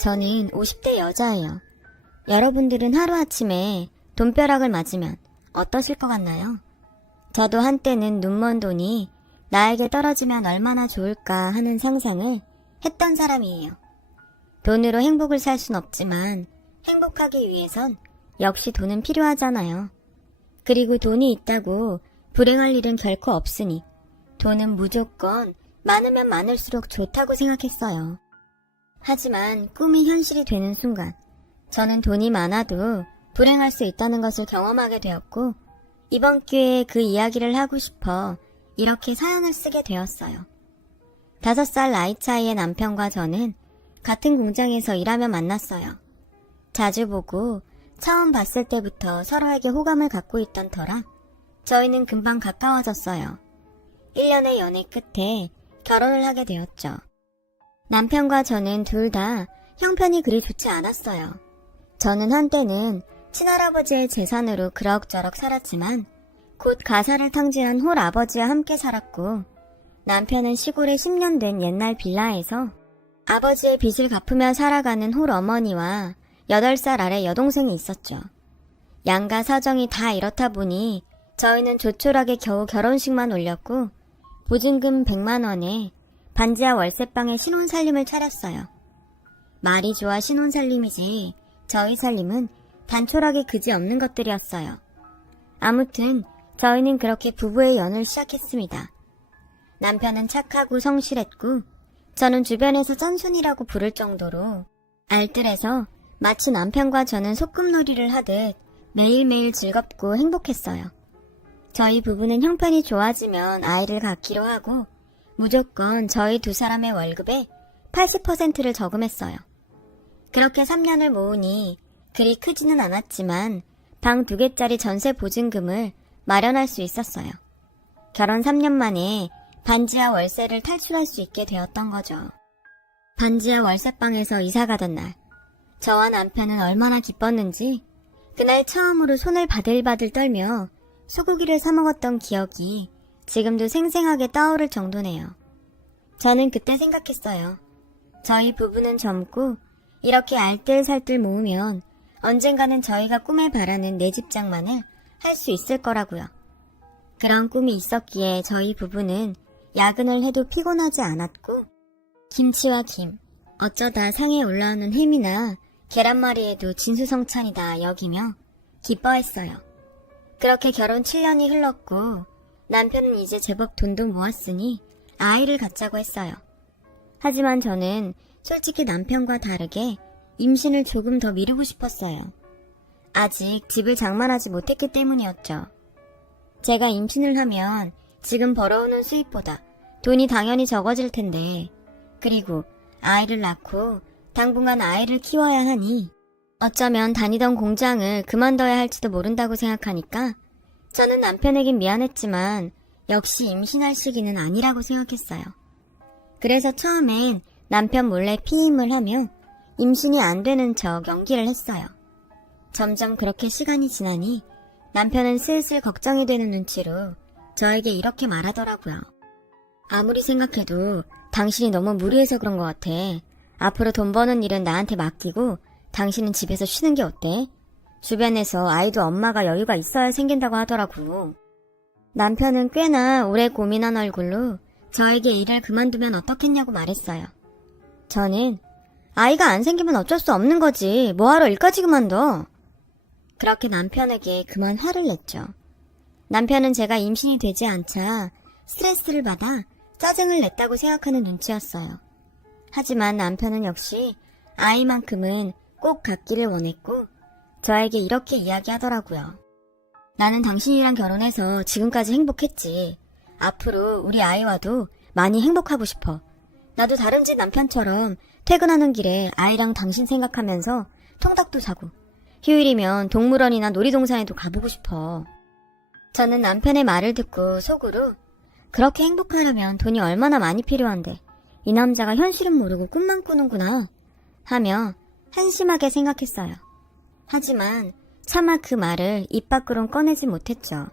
저는 50대 여자예요. 여러분들은 하루아침에 돈벼락을 맞으면 어떠실 것 같나요? 저도 한때는 눈먼 돈이 나에게 떨어지면 얼마나 좋을까 하는 상상을 했던 사람이에요. 돈으로 행복을 살 순 없지만 행복하기 위해선 역시 돈은 필요하잖아요. 그리고 돈이 있다고 불행할 일은 결코 없으니 돈은 무조건 많으면 많을수록 좋다고 생각했어요. 하지만 꿈이 현실이 되는 순간 저는 돈이 많아도 불행할 수 있다는 것을 경험하게 되었고 이번 기회에 그 이야기를 하고 싶어 이렇게 사연을 쓰게 되었어요. 5살 나이 차이의 남편과 저는 같은 공장에서 일하며 만났어요. 자주 보고 처음 봤을 때부터 서로에게 호감을 갖고 있던 터라 저희는 금방 가까워졌어요. 1년의 연애 끝에 결혼을 하게 되었죠. 남편과 저는 둘 다 형편이 그리 좋지 않았어요. 저는 한때는 친할아버지의 재산으로 그럭저럭 살았지만 곧 가사를 탕진한 홀아버지와 함께 살았고 남편은 시골에 10년 된 옛날 빌라에서 아버지의 빚을 갚으며 살아가는 홀어머니와 8살 아래 여동생이 있었죠. 양가 사정이 다 이렇다 보니 저희는 조촐하게 겨우 결혼식만 올렸고 보증금 100만 원에 반지하 월세방에 신혼살림을 차렸어요. 말이 좋아 신혼살림이지 저희 살림은 단촐하게 그지없는 것들이었어요. 아무튼 저희는 그렇게 부부의 연을 시작했습니다. 남편은 착하고 성실했고 저는 주변에서 짠순이라고 부를 정도로 알뜰해서 마치 남편과 저는 소꿉놀이를 하듯 매일매일 즐겁고 행복했어요. 저희 부부는 형편이 좋아지면 아이를 갖기로 하고 무조건 저희 두 사람의 월급의 80%를 저금했어요. 그렇게 3년을 모으니 그리 크지는 않았지만 방 2개짜리 전세 보증금을 마련할 수 있었어요. 결혼 3년 만에 반지하 월세를 탈출할 수 있게 되었던 거죠. 반지하 월세방에서 이사가던 날 저와 남편은 얼마나 기뻤는지 그날 처음으로 손을 바들바들 떨며 소고기를 사 먹었던 기억이 지금도 생생하게 떠오를 정도네요. 저는 그때 생각했어요. 저희 부부는 젊고 이렇게 알뜰살뜰 모으면 언젠가는 저희가 꿈에 바라는 내 집 장만을 할 수 있을 거라고요. 그런 꿈이 있었기에 저희 부부는 야근을 해도 피곤하지 않았고 김치와 김, 어쩌다 상에 올라오는 햄이나 계란말이에도 진수성찬이다 여기며 기뻐했어요. 그렇게 결혼 7년이 흘렀고 남편은 이제 제법 돈도 모았으니 아이를 갖자고 했어요. 하지만 저는 솔직히 남편과 다르게 임신을 조금 더 미루고 싶었어요. 아직 집을 장만하지 못했기 때문이었죠. 제가 임신을 하면 지금 벌어오는 수입보다 돈이 당연히 적어질 텐데 그리고 아이를 낳고 당분간 아이를 키워야 하니 어쩌면 다니던 공장을 그만둬야 할지도 모른다고 생각하니까 저는 남편에겐 미안했지만 역시 임신할 시기는 아니라고 생각했어요. 그래서 처음엔 남편 몰래 피임을 하며 임신이 안 되는 척 연기를 했어요. 점점 그렇게 시간이 지나니 남편은 슬슬 걱정이 되는 눈치로 저에게 이렇게 말하더라고요. 아무리 생각해도 당신이 너무 무리해서 그런 것 같아. 앞으로 돈 버는 일은 나한테 맡기고 당신은 집에서 쉬는 게 어때? 주변에서 아이도 엄마가 여유가 있어야 생긴다고 하더라고. 남편은 꽤나 오래 고민한 얼굴로 저에게 일을 그만두면 어떻겠냐고 말했어요. 저는 아이가 안 생기면 어쩔 수 없는 거지. 뭐하러 일까지 그만둬. 그렇게 남편에게 그만 화를 냈죠. 남편은 제가 임신이 되지 않자 스트레스를 받아 짜증을 냈다고 생각하는 눈치였어요. 하지만 남편은 역시 아이만큼은 꼭 갖기를 원했고 저에게 이렇게 이야기하더라고요. 나는 당신이랑 결혼해서 지금까지 행복했지. 앞으로 우리 아이와도 많이 행복하고 싶어. 나도 다른 집 남편처럼 퇴근하는 길에 아이랑 당신 생각하면서 통닭도 사고 휴일이면 동물원이나 놀이동산에도 가보고 싶어. 저는 남편의 말을 듣고 속으로 그렇게 행복하려면 돈이 얼마나 많이 필요한데 이 남자가 현실은 모르고 꿈만 꾸는구나 하며 한심하게 생각했어요. 하지만 차마 그 말을 입 밖으론 꺼내지 못했죠.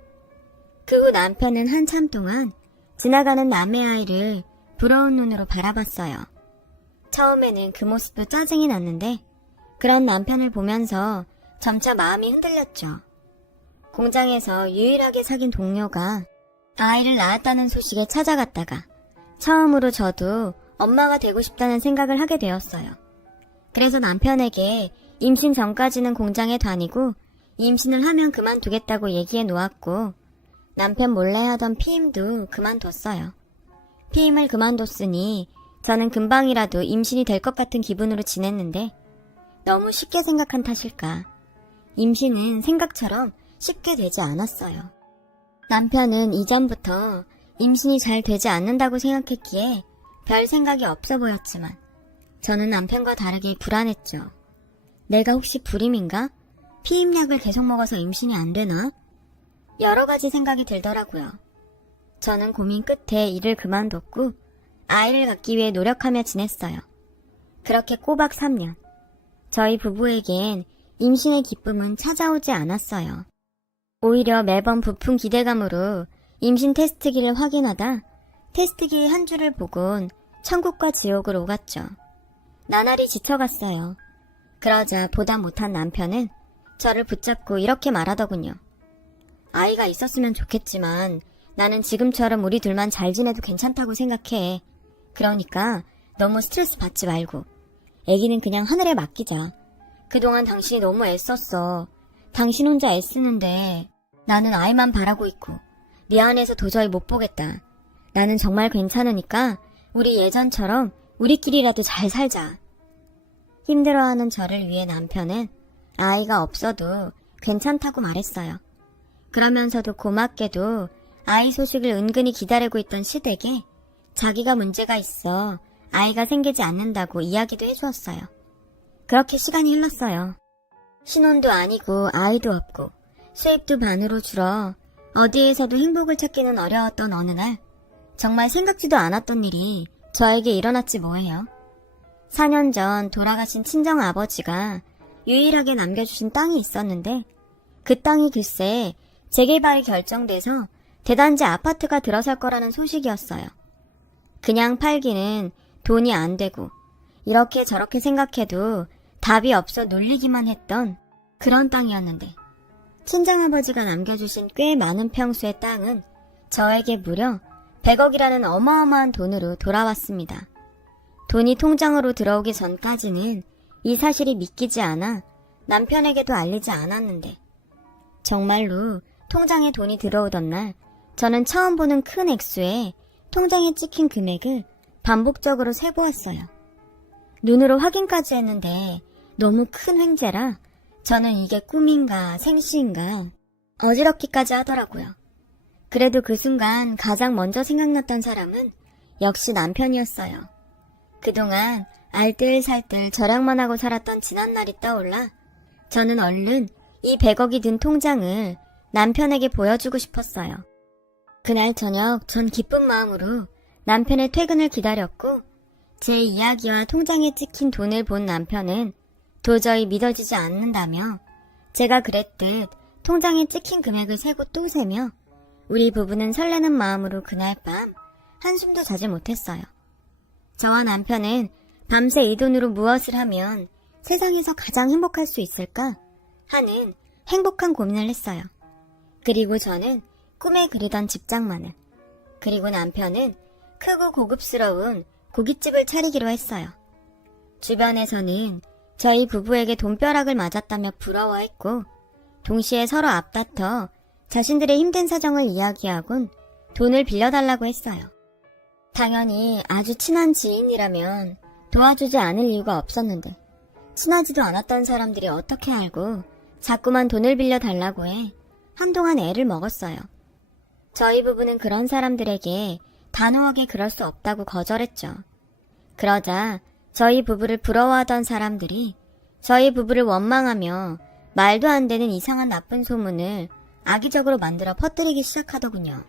그 후 남편은 한참 동안 지나가는 남의 아이를 부러운 눈으로 바라봤어요. 처음에는 그 모습도 짜증이 났는데 그런 남편을 보면서 점차 마음이 흔들렸죠. 공장에서 유일하게 사귄 동료가 아이를 낳았다는 소식에 찾아갔다가 처음으로 저도 엄마가 되고 싶다는 생각을 하게 되었어요. 그래서 남편에게 임신 전까지는 공장에 다니고 임신을 하면 그만두겠다고 얘기해 놓았고 남편 몰래 하던 피임도 그만뒀어요. 피임을 그만뒀으니 저는 금방이라도 임신이 될 것 같은 기분으로 지냈는데 너무 쉽게 생각한 탓일까. 임신은 생각처럼 쉽게 되지 않았어요. 남편은 이전부터 임신이 잘 되지 않는다고 생각했기에 별 생각이 없어 보였지만 저는 남편과 다르게 불안했죠. 내가 혹시 불임인가? 피임약을 계속 먹어서 임신이 안 되나? 여러 가지 생각이 들더라고요. 저는 고민 끝에 일을 그만뒀고 아이를 갖기 위해 노력하며 지냈어요. 그렇게 꼬박 3년. 저희 부부에겐 임신의 기쁨은 찾아오지 않았어요. 오히려 매번 부푼 기대감으로 임신 테스트기를 확인하다 테스트기 한 줄을 보곤 천국과 지옥을 오갔죠. 나날이 지쳐갔어요. 그러자 보다 못한 남편은 저를 붙잡고 이렇게 말하더군요. 아이가 있었으면 좋겠지만 나는 지금처럼 우리 둘만 잘 지내도 괜찮다고 생각해. 그러니까 너무 스트레스 받지 말고 애기는 그냥 하늘에 맡기자. 그동안 당신이 너무 애썼어. 당신 혼자 애쓰는데 나는 아이만 바라고 있고 미안해서 도저히 못 보겠다. 나는 정말 괜찮으니까 우리 예전처럼 우리끼리라도 잘 살자. 힘들어하는 저를 위해 남편은 아이가 없어도 괜찮다고 말했어요. 그러면서도 고맙게도 아이 소식을 은근히 기다리고 있던 시댁에 자기가 문제가 있어 아이가 생기지 않는다고 이야기도 해주었어요. 그렇게 시간이 흘렀어요. 신혼도 아니고 아이도 없고 수입도 반으로 줄어 어디에서도 행복을 찾기는 어려웠던 어느 날 정말 생각지도 않았던 일이 저에게 일어났지 뭐예요. 4년 전 돌아가신 친정아버지가 유일하게 남겨주신 땅이 있었는데 그 땅이 글쎄 재개발이 결정돼서 대단지 아파트가 들어설 거라는 소식이었어요. 그냥 팔기는 돈이 안 되고 이렇게 저렇게 생각해도 답이 없어 놀리기만 했던 그런 땅이었는데 친정아버지가 남겨주신 꽤 많은 평수의 땅은 저에게 무려 100억이라는 어마어마한 돈으로 돌아왔습니다. 돈이 통장으로 들어오기 전까지는 이 사실이 믿기지 않아 남편에게도 알리지 않았는데 정말로 통장에 돈이 들어오던 날 저는 처음 보는 큰 액수에 통장에 찍힌 금액을 반복적으로 세보았어요. 눈으로 확인까지 했는데 너무 큰 횡재라 저는 이게 꿈인가 생시인가 어지럽기까지 하더라고요. 그래도 그 순간 가장 먼저 생각났던 사람은 역시 남편이었어요. 그동안 알뜰살뜰 절약만 하고 살았던 지난날이 떠올라 저는 얼른 이 100억이 든 통장을 남편에게 보여주고 싶었어요. 그날 저녁 전 기쁜 마음으로 남편의 퇴근을 기다렸고 제 이야기와 통장에 찍힌 돈을 본 남편은 도저히 믿어지지 않는다며 제가 그랬듯 통장에 찍힌 금액을 세고 또 세며 우리 부부는 설레는 마음으로 그날 밤 한숨도 자지 못했어요. 저와 남편은 밤새 이 돈으로 무엇을 하면 세상에서 가장 행복할 수 있을까 하는 행복한 고민을 했어요. 그리고 저는 꿈에 그리던 집장만을, 그리고 남편은 크고 고급스러운 고깃집을 차리기로 했어요. 주변에서는 저희 부부에게 돈벼락을 맞았다며 부러워했고 동시에 서로 앞다퉈 자신들의 힘든 사정을 이야기하곤 돈을 빌려달라고 했어요. 당연히 아주 친한 지인이라면 도와주지 않을 이유가 없었는데 친하지도 않았던 사람들이 어떻게 알고 자꾸만 돈을 빌려달라고 해 한동안 애를 먹었어요. 저희 부부는 그런 사람들에게 단호하게 그럴 수 없다고 거절했죠. 그러자 저희 부부를 부러워하던 사람들이 저희 부부를 원망하며 말도 안 되는 이상한 나쁜 소문을 악의적으로 만들어 퍼뜨리기 시작하더군요.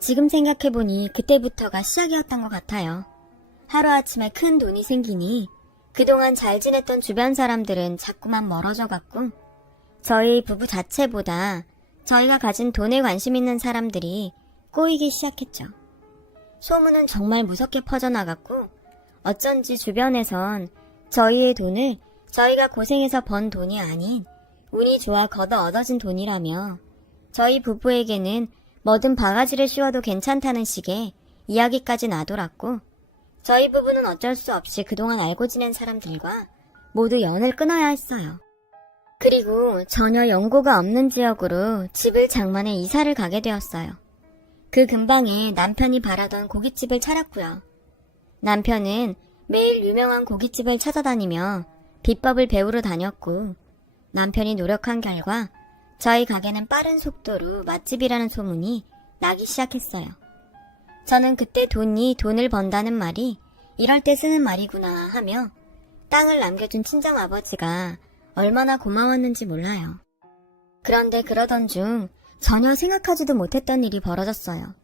지금 생각해보니 그때부터가 시작이었던 것 같아요. 하루아침에 큰 돈이 생기니 그동안 잘 지냈던 주변 사람들은 자꾸만 멀어져 갔고 저희 부부 자체보다 저희가 가진 돈에 관심 있는 사람들이 꼬이기 시작했죠. 소문은 정말 무섭게 퍼져나갔고 어쩐지 주변에선 저희의 돈을 저희가 고생해서 번 돈이 아닌 운이 좋아 걷어 얻어진 돈이라며 저희 부부에게는 뭐든 바가지를 씌워도 괜찮다는 식의 이야기까지 나돌았고 저희 부부는 어쩔 수 없이 그동안 알고 지낸 사람들과 모두 연을 끊어야 했어요. 그리고 전혀 연고가 없는 지역으로 집을 장만해 이사를 가게 되었어요. 그 근방에 남편이 바라던 고깃집을 차렸고요. 남편은 매일 유명한 고깃집을 찾아다니며 비법을 배우러 다녔고 남편이 노력한 결과 저희 가게는 빠른 속도로 맛집이라는 소문이 나기 시작했어요. 저는 그때 돈을 번다는 말이 이럴 때 쓰는 말이구나 하며 땅을 남겨준 친정아버지가 얼마나 고마웠는지 몰라요. 그런데 그러던 중 전혀 생각하지도 못했던 일이 벌어졌어요.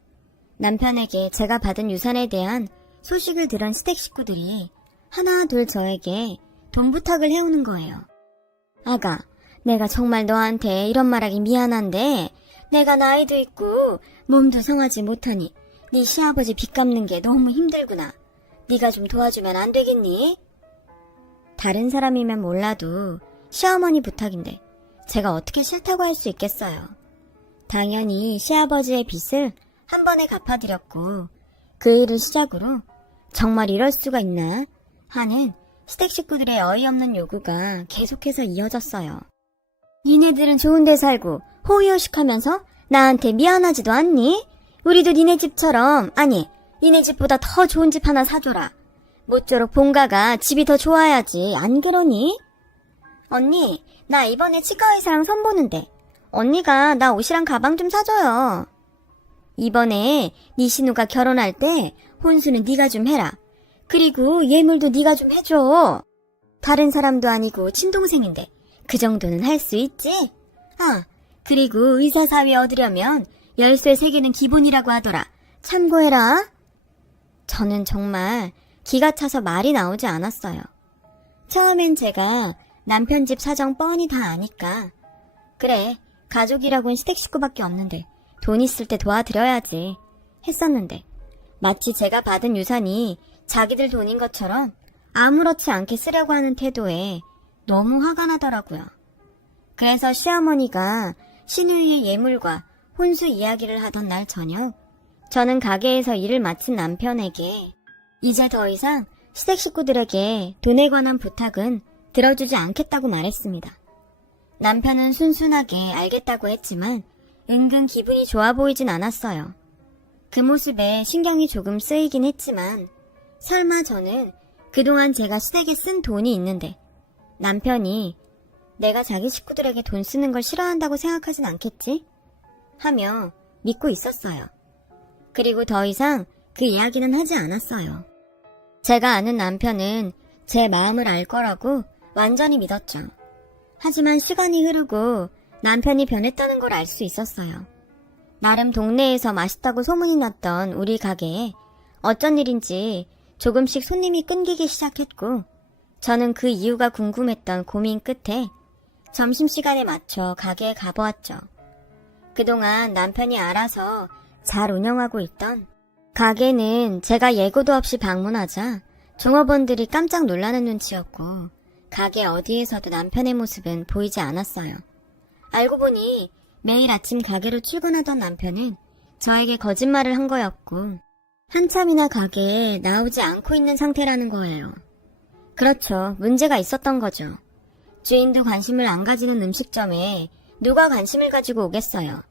남편에게 제가 받은 유산에 대한 소식을 들은 시댁 식구들이 하나 둘 저에게 돈 부탁을 해오는 거예요. 아가, 내가 정말 너한테 이런 말하기 미안한데 내가 나이도 있고 몸도 성하지 못하니 네 시아버지 빚 갚는 게 너무 힘들구나. 네가 좀 도와주면 안 되겠니? 다른 사람이면 몰라도 시어머니 부탁인데 제가 어떻게 싫다고 할 수 있겠어요. 당연히 시아버지의 빚을 한 번에 갚아드렸고 그 일을 시작으로 정말 이럴 수가 있나 하는 시댁 식구들의 어이없는 요구가 계속해서 이어졌어요. 니네들은 좋은 데 살고 호의호식하면서 나한테 미안하지도 않니? 우리도 니네 집처럼, 아니 니네 집보다 더 좋은 집 하나 사줘라. 모쪼록 본가가 집이 더 좋아야지, 안 그러니? 언니, 나 이번에 치과의사랑 선보는데 언니가 나 옷이랑 가방 좀 사줘요. 이번에 니 신우가 결혼할 때 혼수는 네가 좀 해라. 그리고 예물도 네가 좀 해줘. 다른 사람도 아니고 친동생인데 그 정도는 할 수 있지? 아, 그리고 의사사위 얻으려면 열쇠 3개는 기본이라고 하더라. 참고해라. 저는 정말 기가 차서 말이 나오지 않았어요. 처음엔 제가 남편 집 사정 뻔히 다 아니까 그래, 가족이라곤 시댁 식구밖에 없는데 돈 있을 때 도와드려야지 했었는데 마치 제가 받은 유산이 자기들 돈인 것처럼 아무렇지 않게 쓰려고 하는 태도에 너무 화가 나더라고요. 그래서 시어머니가 신우이의 예물과 혼수 이야기를 하던 날 저녁 저는 가게에서 일을 마친 남편에게 이제 더 이상 시댁 식구들에게 돈에 관한 부탁은 들어주지 않겠다고 말했습니다. 남편은 순순하게 알겠다고 했지만 은근 기분이 좋아 보이진 않았어요. 그 모습에 신경이 조금 쓰이긴 했지만 설마 저는 그동안 제가 시댁에 쓴 돈이 있는데 남편이 내가 자기 식구들에게 돈 쓰는 걸 싫어한다고 생각하진 않겠지? 하며 믿고 있었어요. 그리고 더 이상 그 이야기는 하지 않았어요. 제가 아는 남편은 제 마음을 알 거라고 완전히 믿었죠. 하지만 시간이 흐르고 남편이 변했다는 걸 알 수 있었어요. 나름 동네에서 맛있다고 소문이 났던 우리 가게에 어쩐 일인지 조금씩 손님이 끊기기 시작했고 저는 그 이유가 궁금했던 고민 끝에 점심시간에 맞춰 가게에 가보았죠. 그동안 남편이 알아서 잘 운영하고 있던 가게는 제가 예고도 없이 방문하자 종업원들이 깜짝 놀라는 눈치였고 가게 어디에서도 남편의 모습은 보이지 않았어요. 알고 보니 매일 아침 가게로 출근하던 남편은 저에게 거짓말을 한 거였고 한참이나 가게에 나오지 않고 있는 상태라는 거예요. 그렇죠. 문제가 있었던 거죠. 주인도 관심을 안 가지는 음식점에 누가 관심을 가지고 오겠어요.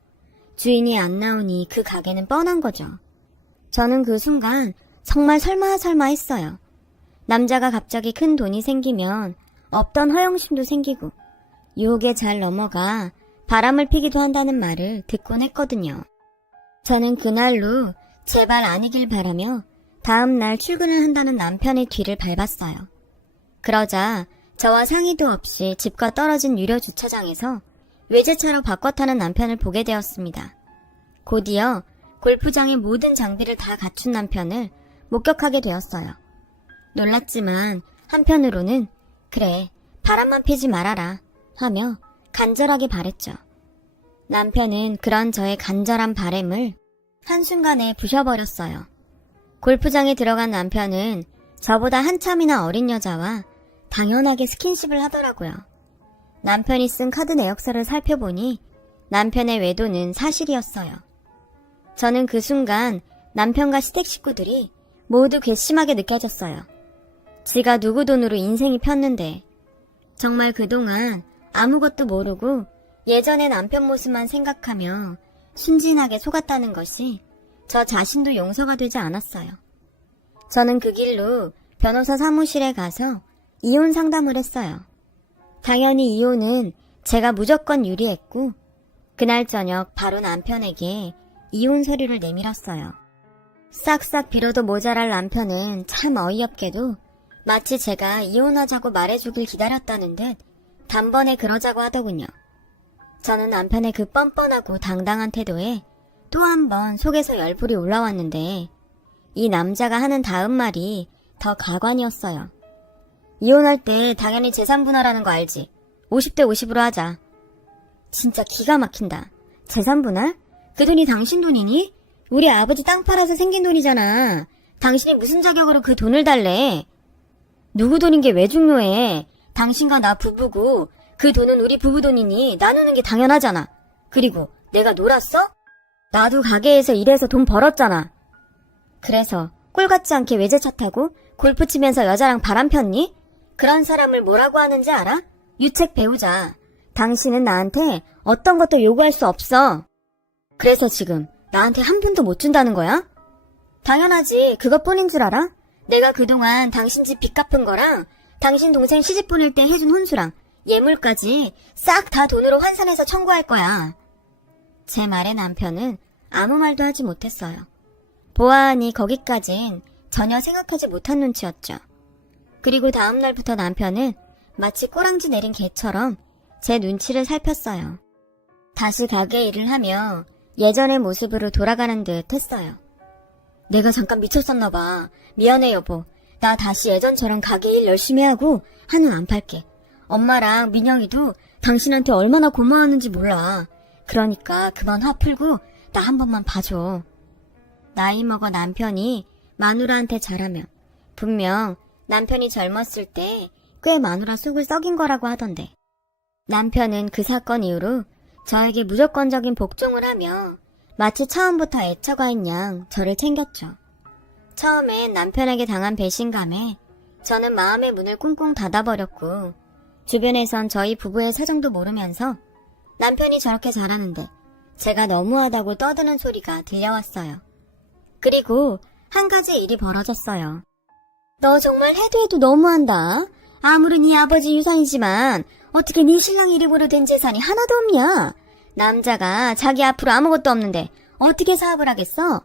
주인이 안 나오니 그 가게는 뻔한 거죠. 저는 그 순간 정말 설마 했어요. 남자가 갑자기 큰 돈이 생기면 없던 허영심도 생기고 유혹에 잘 넘어가 바람을 피기도 한다는 말을 듣곤 했거든요. 저는 그날로 제발 아니길 바라며 다음날 출근을 한다는 남편의 뒤를 밟았어요. 그러자 저와 상의도 없이 집과 떨어진 유료 주차장에서 외제차로 바꿔 타는 남편을 보게 되었습니다. 곧이어 골프장의 모든 장비를 다 갖춘 남편을 목격하게 되었어요. 놀랐지만 한편으로는 그래, 바람만 피지 말아라 하며 간절하게 바랬죠. 남편은 그런 저의 간절한 바램을 한순간에 부셔버렸어요. 골프장에 들어간 남편은 저보다 한참이나 어린 여자와 당연하게 스킨십을 하더라고요. 남편이 쓴 카드 내역서를 살펴보니 남편의 외도는 사실이었어요. 저는 그 순간 남편과 시댁 식구들이 모두 괘씸하게 느껴졌어요. 지가 누구 돈으로 인생이 폈는데 정말 그동안 아무것도 모르고 예전의 남편 모습만 생각하며 순진하게 속았다는 것이 저 자신도 용서가 되지 않았어요. 저는 그 길로 변호사 사무실에 가서 이혼 상담을 했어요. 당연히 이혼은 제가 무조건 유리했고 그날 저녁 바로 남편에게 이혼 서류를 내밀었어요. 싹싹 빌어도 모자랄 남편은 참 어이없게도 마치 제가 이혼하자고 말해주길 기다렸다는 듯 단번에 그러자고 하더군요. 저는 남편의 그 뻔뻔하고 당당한 태도에 또 한 번 속에서 열불이 올라왔는데 이 남자가 하는 다음 말이 더 가관이었어요. 이혼할 때 당연히 재산 분할하는 거 알지? 50대 50으로 하자. 진짜 기가 막힌다. 재산 분할? 그 돈이 당신 돈이니? 우리 아버지 땅 팔아서 생긴 돈이잖아. 당신이 무슨 자격으로 그 돈을 달래? 누구 돈인 게 왜 중요해? 당신과 나 부부고 그 돈은 우리 부부 돈이니 나누는 게 당연하잖아. 그리고 내가 놀았어? 나도 가게에서 일해서 돈 벌었잖아. 그래서 꼴 같지 않게 외제차 타고 골프 치면서 여자랑 바람 폈니? 그런 사람을 뭐라고 하는지 알아? 유책 배우자. 당신은 나한테 어떤 것도 요구할 수 없어. 그래서 지금 나한테 한 푼도 못 준다는 거야? 당연하지. 그것뿐인 줄 알아? 내가 그동안 당신 집 빚 갚은 거랑 당신 동생 시집 보낼 때 해준 혼수랑 예물까지 싹 다 돈으로 환산해서 청구할 거야. 제 말에 남편은 아무 말도 하지 못했어요. 보아하니 거기까진 전혀 생각하지 못한 눈치였죠. 그리고 다음 날부터 남편은 마치 꼬랑지 내린 개처럼 제 눈치를 살폈어요. 다시 가게 일을 하며 예전의 모습으로 돌아가는 듯 했어요. 내가 잠깐 미쳤었나 봐. 미안해 여보. 나 다시 예전처럼 가게 일 열심히 하고 한우 안 팔게. 엄마랑 민영이도 당신한테 얼마나 고마웠는지 몰라. 그러니까 그만 화 풀고 나 한 번만 봐줘. 나이 먹어 남편이 마누라한테 잘하면 분명 남편이 젊었을 때 꽤 마누라 속을 썩인 거라고 하던데. 남편은 그 사건 이후로 저에게 무조건적인 복종을 하며 마치 처음부터 애처가인 양 저를 챙겼죠. 처음엔 남편에게 당한 배신감에 저는 마음의 문을 꽁꽁 닫아버렸고 주변에선 저희 부부의 사정도 모르면서 남편이 저렇게 잘하는데 제가 너무하다고 떠드는 소리가 들려왔어요. 그리고 한 가지 일이 벌어졌어요. 너 정말 해도 너무한다. 아무리 네 아버지 유산이지만 어떻게 네 신랑 이름으로 된 재산이 하나도 없냐? 남자가 자기 앞으로 아무것도 없는데 어떻게 사업을 하겠어?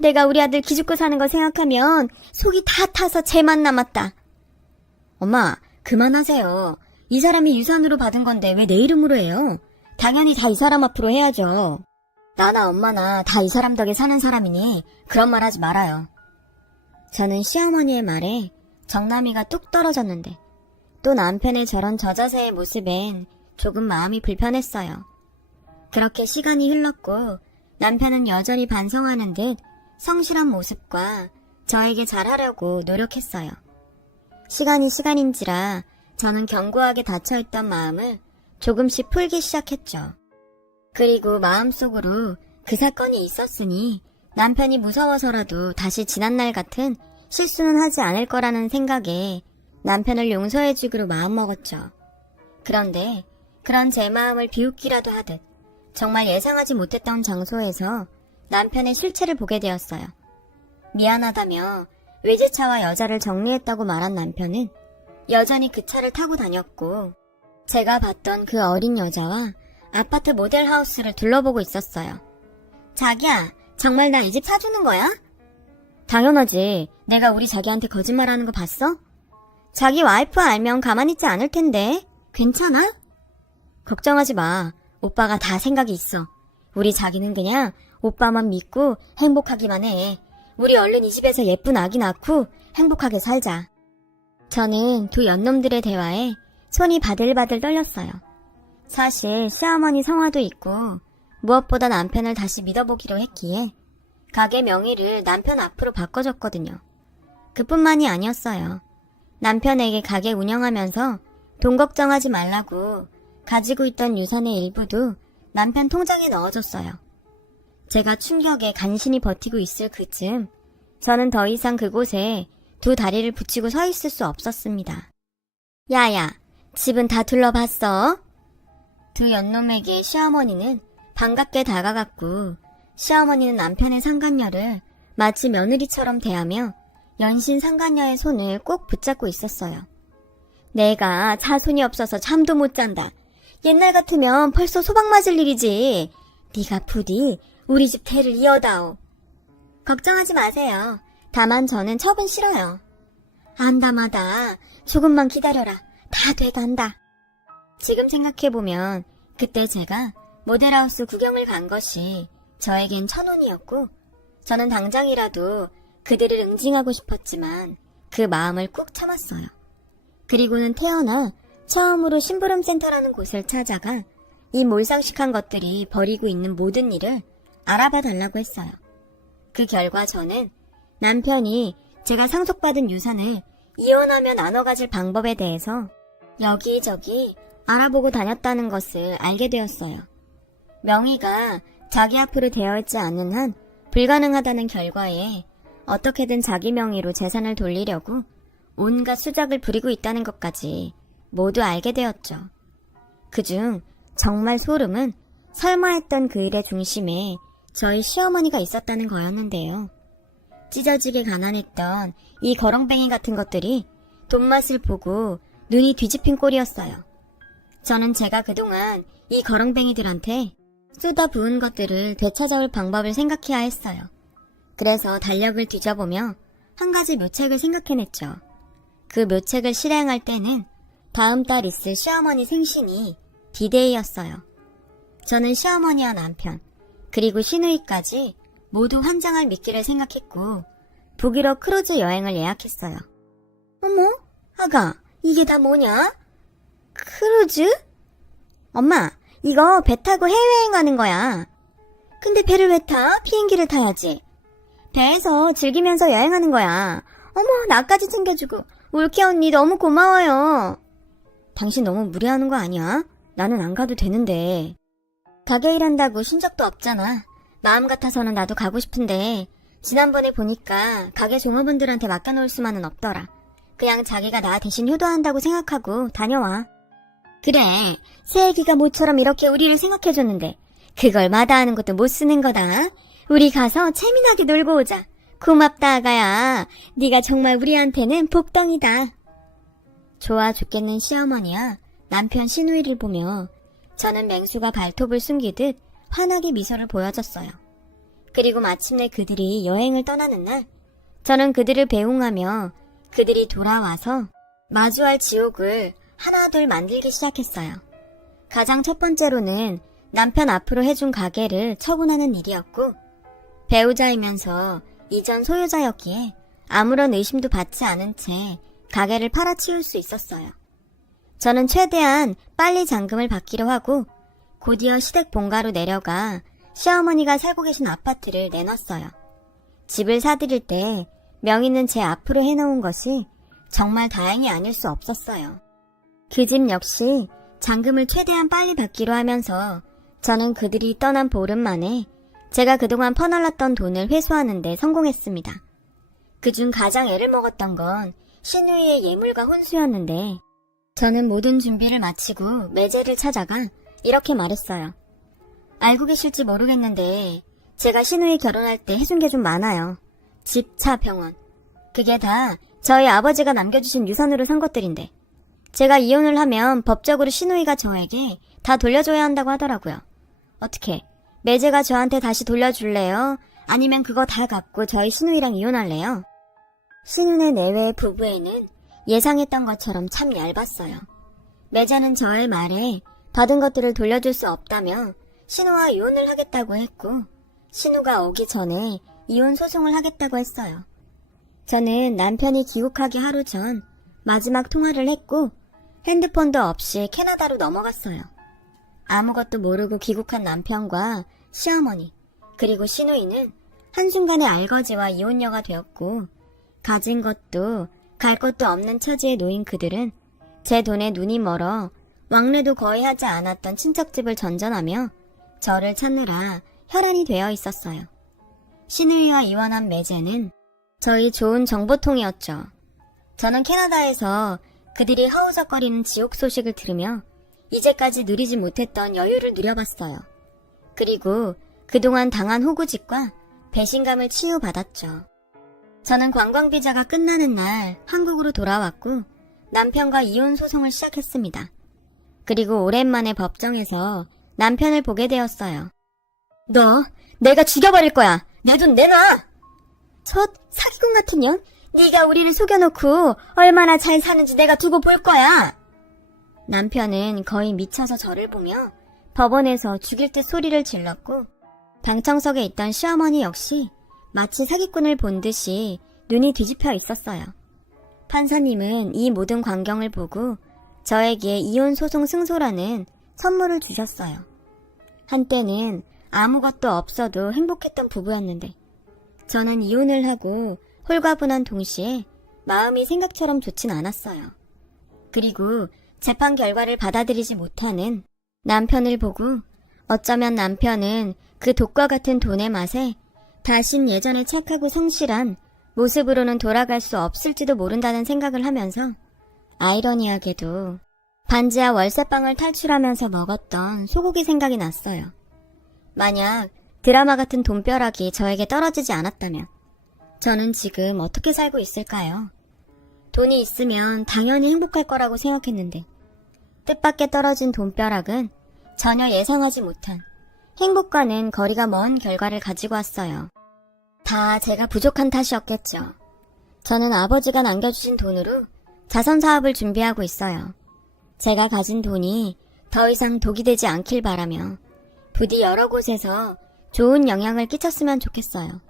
내가 우리 아들 기죽고 사는 거 생각하면 속이 다 타서 재만 남았다. 엄마, 그만하세요. 이 사람이 유산으로 받은 건데 왜 내 이름으로 해요? 당연히 다 이 사람 앞으로 해야죠. 나나 엄마나 다 이 사람 덕에 사는 사람이니 그런 말 하지 말아요. 저는 시어머니의 말에 정남이가 뚝 떨어졌는데 또 남편의 저런 저자세의 모습엔 조금 마음이 불편했어요. 그렇게 시간이 흘렀고 남편은 여전히 반성하는 듯 성실한 모습과 저에게 잘하려고 노력했어요. 시간이 시간인지라 저는 견고하게 닫혀있던 마음을 조금씩 풀기 시작했죠. 그리고 마음속으로 그 사건이 있었으니 남편이 무서워서라도 다시 지난날 같은 실수는 하지 않을 거라는 생각에 남편을 용서해주기로 마음먹었죠. 그런데 그런 제 마음을 비웃기라도 하듯 정말 예상하지 못했던 장소에서 남편의 실체를 보게 되었어요. 미안하다며 외제차와 여자를 정리했다고 말한 남편은 여전히 그 차를 타고 다녔고 제가 봤던 그 어린 여자와 아파트 모델하우스를 둘러보고 있었어요. 자기야, 정말 나 이 집 사주는 거야? 당연하지. 내가 우리 자기한테 거짓말하는 거 봤어? 자기 와이프 알면 가만히 있지 않을 텐데. 괜찮아? 걱정하지 마. 오빠가 다 생각이 있어. 우리 자기는 그냥 오빠만 믿고 행복하기만 해. 우리 얼른 이 집에서 예쁜 아기 낳고 행복하게 살자. 저는 두 연놈들의 대화에 손이 바들바들 떨렸어요. 사실 시어머니 성화도 있고 무엇보다 남편을 다시 믿어보기로 했기에 가게 명의를 남편 앞으로 바꿔줬거든요. 그뿐만이 아니었어요. 남편에게 가게 운영하면서 돈 걱정하지 말라고 가지고 있던 유산의 일부도 남편 통장에 넣어줬어요. 제가 충격에 간신히 버티고 있을 그쯤 저는 더 이상 그곳에 두 다리를 붙이고 서 있을 수 없었습니다. 야야, 집은 다 둘러봤어? 두 연놈에게 시어머니는 반갑게 다가갔고 시어머니는 남편의 상간녀를 마치 며느리처럼 대하며 연신 상간녀의 손을 꼭 붙잡고 있었어요. 내가 자손이 없어서 잠도 못 잔다. 옛날 같으면 벌써 소방 맞을 일이지. 네가 부디 우리 집 대를 이어다오. 걱정하지 마세요. 다만 저는 첩은 싫어요. 안다마다 조금만 기다려라. 다 돼간다. 지금 생각해보면 그때 제가 모델하우스 구경을 간 것이 저에겐 천운이었고 저는 당장이라도 그들을 응징하고 싶었지만 그 마음을 꾹 참았어요. 그리고는 태어나 처음으로 심부름센터라는 곳을 찾아가 이 몰상식한 것들이 벌이고 있는 모든 일을 알아봐 달라고 했어요. 그 결과 저는 남편이 제가 상속받은 유산을 이혼하며 나눠 가질 방법에 대해서 여기저기 알아보고 다녔다는 것을 알게 되었어요. 명의가 자기 앞으로 되어 있지 않는 한 불가능하다는 결과에 어떻게든 자기 명의로 재산을 돌리려고 온갖 수작을 부리고 있다는 것까지 모두 알게 되었죠. 그중 정말 소름은 설마 했던 그 일의 중심에 저희 시어머니가 있었다는 거였는데요. 찢어지게 가난했던 이 거렁뱅이 같은 것들이 돈맛을 보고 눈이 뒤집힌 꼴이었어요. 저는 제가 그동안 이 거렁뱅이들한테 쏟아 부은 것들을 되찾아올 방법을 생각해야 했어요. 그래서 달력을 뒤져보며 한 가지 묘책을 생각해냈죠. 그 묘책을 실행할 때는 다음 달 있을 시어머니 생신이 디데이였어요. 저는 시어머니와 남편, 그리고 시누이까지 모두 환장할 미끼를 생각했고 북유로 크루즈 여행을 예약했어요. 어머, 아가, 이게 다 뭐냐? 크루즈? 엄마, 이거 배 타고 해외여행 가는 거야. 근데 배를 왜 타? 비행기를 타야지. 배에서 즐기면서 여행하는 거야. 어머, 나까지 챙겨주고. 올케 언니 너무 고마워요. 당신 너무 무리하는 거 아니야? 나는 안 가도 되는데. 가게 일한다고 쉰 적도 없잖아. 마음 같아서는 나도 가고 싶은데 지난번에 보니까 가게 종업원들한테 맡겨놓을 수만은 없더라. 그냥 자기가 나 대신 효도한다고 생각하고 다녀와. 그래, 새애기가 모처럼 이렇게 우리를 생각해줬는데 그걸 마다하는 것도 못 쓰는 거다. 우리 가서 재미나게 놀고 오자. 고맙다 아가야. 네가 정말 우리한테는 복덩이다. 좋아 죽겠는 시어머니와 남편 시누이를 보며 저는 맹수가 발톱을 숨기듯 환하게 미소를 보여줬어요. 그리고 마침내 그들이 여행을 떠나는 날 저는 그들을 배웅하며 그들이 돌아와서 마주할 지옥을 하나둘 만들기 시작했어요. 가장 첫 번째로는 남편 앞으로 해준 가게를 처분하는 일이었고 배우자이면서 이전 소유자였기에 아무런 의심도 받지 않은 채 가게를 팔아치울 수 있었어요. 저는 최대한 빨리 잔금을 받기로 하고 곧이어 시댁 본가로 내려가 시어머니가 살고 계신 아파트를 내놨어요. 집을 사드릴 때 명의는 제 앞으로 해놓은 것이 정말 다행이 아닐 수 없었어요. 그 집 역시 잔금을 최대한 빨리 받기로 하면서 저는 그들이 떠난 보름 만에 제가 그동안 퍼날랐던 돈을 회수하는 데 성공했습니다. 그중 가장 애를 먹었던 건 시누이의 예물과 혼수였는데 저는 모든 준비를 마치고 매제를 찾아가 이렇게 말했어요. 알고 계실지 모르겠는데 제가 시누이 결혼할 때 해준 게 좀 많아요. 집, 차, 병원. 그게 다 저희 아버지가 남겨주신 유산으로 산 것들인데 제가 이혼을 하면 법적으로 시누이가 저에게 다 돌려줘야 한다고 하더라고요. 어떻게 매제가 저한테 다시 돌려줄래요? 아니면 그거 다 갖고 저희 시누이랑 이혼할래요? 시누네 내외의 부부에는 예상했던 것처럼 참 얇았어요. 매제는 저의 말에 받은 것들을 돌려줄 수 없다며 신우와 이혼을 하겠다고 했고 신우가 오기 전에 이혼 소송을 하겠다고 했어요. 저는 남편이 귀국하기 하루 전 마지막 통화를 했고 핸드폰도 없이 캐나다로 넘어갔어요. 아무것도 모르고 귀국한 남편과 시어머니 그리고 시누이는 한순간에 알거지와 이혼녀가 되었고 가진 것도 갈 곳도 없는 처지에 놓인 그들은 제 돈에 눈이 멀어 왕래도 거의 하지 않았던 친척집을 전전하며 저를 찾느라 혈안이 되어 있었어요. 시누이와 이혼한 매제는 저희 좋은 정보통이었죠. 저는 캐나다에서 그들이 허우적거리는 지옥 소식을 들으며 이제까지 누리지 못했던 여유를 누려봤어요. 그리고 그동안 당한 호구짓과 배신감을 치유받았죠. 저는 관광비자가 끝나는 날 한국으로 돌아왔고 남편과 이혼 소송을 시작했습니다. 그리고 오랜만에 법정에서 남편을 보게 되었어요. 너, 내가 죽여버릴 거야. 내 돈 내놔! 첫 사기꾼 같은 년? 네가 우리를 속여놓고 얼마나 잘 사는지 내가 두고 볼 거야! 남편은 거의 미쳐서 저를 보며 법원에서 죽일 듯 소리를 질렀고 방청석에 있던 시어머니 역시 마치 사기꾼을 본 듯이 눈이 뒤집혀 있었어요. 판사님은 이 모든 광경을 보고 저에게 이혼 소송 승소라는 선물을 주셨어요. 한때는 아무것도 없어도 행복했던 부부였는데 저는 이혼을 하고 홀가분한 동시에 마음이 생각처럼 좋진 않았어요. 그리고 재판 결과를 받아들이지 못하는 남편을 보고 어쩌면 남편은 그 독과 같은 돈의 맛에 다신 예전의 착하고 성실한 모습으로는 돌아갈 수 없을지도 모른다는 생각을 하면서 아이러니하게도 반지하 월세방을 탈출하면서 먹었던 소고기 생각이 났어요. 만약 드라마 같은 돈벼락이 저에게 떨어지지 않았다면 저는 지금 어떻게 살고 있을까요? 돈이 있으면 당연히 행복할 거라고 생각했는데 뜻밖의 떨어진 돈벼락은 전혀 예상하지 못한 행복과는 거리가 먼 결과를 가지고 왔어요. 다 제가 부족한 탓이었겠죠. 저는 아버지가 남겨주신 돈으로 자선 사업을 준비하고 있어요. 제가 가진 돈이 더 이상 독이 되지 않길 바라며 부디 여러 곳에서 좋은 영향을 끼쳤으면 좋겠어요.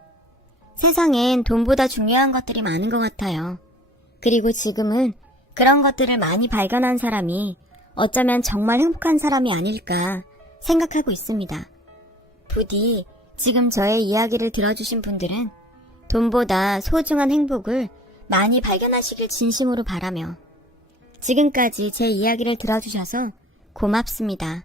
세상엔 돈보다 중요한 것들이 많은 것 같아요. 그리고 지금은 그런 것들을 많이 발견한 사람이 어쩌면 정말 행복한 사람이 아닐까 생각하고 있습니다. 부디 지금 저의 이야기를 들어주신 분들은 돈보다 소중한 행복을 많이 발견하시길 진심으로 바라며 지금까지 제 이야기를 들어주셔서 고맙습니다.